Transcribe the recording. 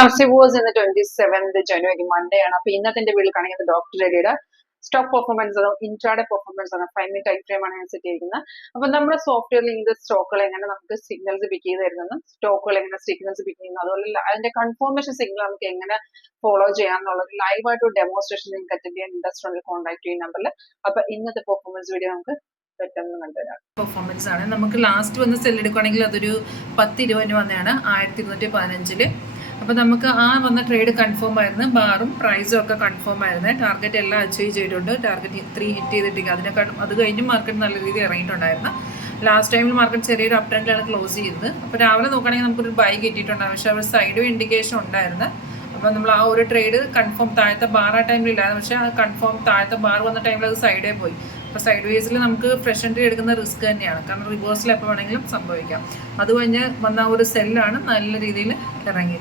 സബ്സിബോസ് ഇന്ന് 27th ജനുവരി Monday ആണ്. അപ്പൊ ഇന്നത്തെ വീഡിയോ കാണിക്കുന്നത് ഡോക്ടർ റെഡിയുടെ സ്റ്റോക്ക് പെർഫോമൻസ് അതോ ഇൻട്രാഡേ പെർഫോമൻസ് ആണ്. 5 മിനിറ്റ് ടൈം ഫ്രെയിം ആണ് ഞാൻ സെറ്റ് ചെയ്തിരിക്കുന്നത്. അപ്പൊ നമ്മുടെ സോഫ്റ്റ്വെയറിൽ ഇന്ന് സ്റ്റോക്കുകൾ എങ്ങനെ നമുക്ക് സിഗ്നൽസ് പിക്ക് ചെയ്ത് തരുന്നത്, സ്റ്റോക്കുകൾ എങ്ങനെ സിഗ്നൽസ് പിക്ക് ചെയ്യുന്നു, അതുപോലെ അതിന്റെ കൺഫർമേഷൻ സിഗ്നൽ നമുക്ക് എങ്ങനെ ഫോളോ ചെയ്യാന്നുള്ളത് ലൈവ് ആയിട്ട് ഡെമോൺസ്ട്രേഷൻ നിങ്ങൾക്ക് അറ്റൻഡ് ചെയ്യാൻ ഇൻട്രസ്റ്റ് ഉണ്ടെങ്കിൽ കോൺടാക്ട് ചെയ്യുന്ന നമ്പറിൽ. അപ്പൊ ഇന്നത്തെ പെർഫോമൻസ് വീഡിയോ നമുക്ക് പെട്ടെന്ന് കണ്ടുവരാം. പെർഫോമൻസ് ആണ്. നമുക്ക് ലാസ്റ്റ് വന്ന് സെൽ എടുക്കുകയാണെങ്കിൽ അതൊരു 10-20 വന്നതാണ് 1215. അപ്പോൾ നമുക്ക് ആ വന്ന ട്രേഡ് കൺഫേം ആയിരുന്നു, ബാറും പ്രൈസും ഒക്കെ കൺഫേം ആയിരുന്നു. ടാർഗറ്റ് എല്ലാം അച്ചീവ് ചെയ്തിട്ടുണ്ട്. ടാർഗറ്റ് 3 ഹിറ്റ് ചെയ്തിട്ടില്ല. അതിനെക്കാളും അത് കഴിഞ്ഞ് മാർക്കറ്റ് നല്ല രീതിയിൽ ഇറങ്ങിയിട്ടുണ്ടായിരുന്നു. ലാസ്റ്റ് ടൈമിൽ മാർക്കറ്റ് ചെറിയൊരു അപ് ട്രെൻഡിലാണ് ക്ലോസ് ചെയ്തത്. അപ്പോൾ രാവിലെ നോക്കുകയാണെങ്കിൽ നമുക്കൊരു ബൈ കിട്ടിയിട്ടുണ്ടായിരുന്നു, പക്ഷേ അവർ സൈഡ് ഇൻഡിക്കേഷൻ ഉണ്ടായിരുന്നു. അപ്പോൾ നമ്മൾ ആ ഒരു ട്രേഡ് കൺഫേം താഴത്തെ ബാർ ആ ടൈമിലില്ലായിരുന്നു, പക്ഷേ ആ കൺഫേം താഴത്തെ ബാർ വന്ന ടൈമിൽ അത് സൈഡേ പോയി. അപ്പോൾ സൈഡ് വേസിൽ നമുക്ക് ഫ്രഷ് എൻട്രി എടുക്കുന്ന റിസ്ക് തന്നെയാണ്, കാരണം റിവേഴ്സിൽ എപ്പോൾ വേണമെങ്കിലും സംഭവിക്കാം. അത് കഴിഞ്ഞ് വന്ന ഒരു സെല്ലാണ് നല്ല രീതിയിൽ ഇറങ്ങിയത്.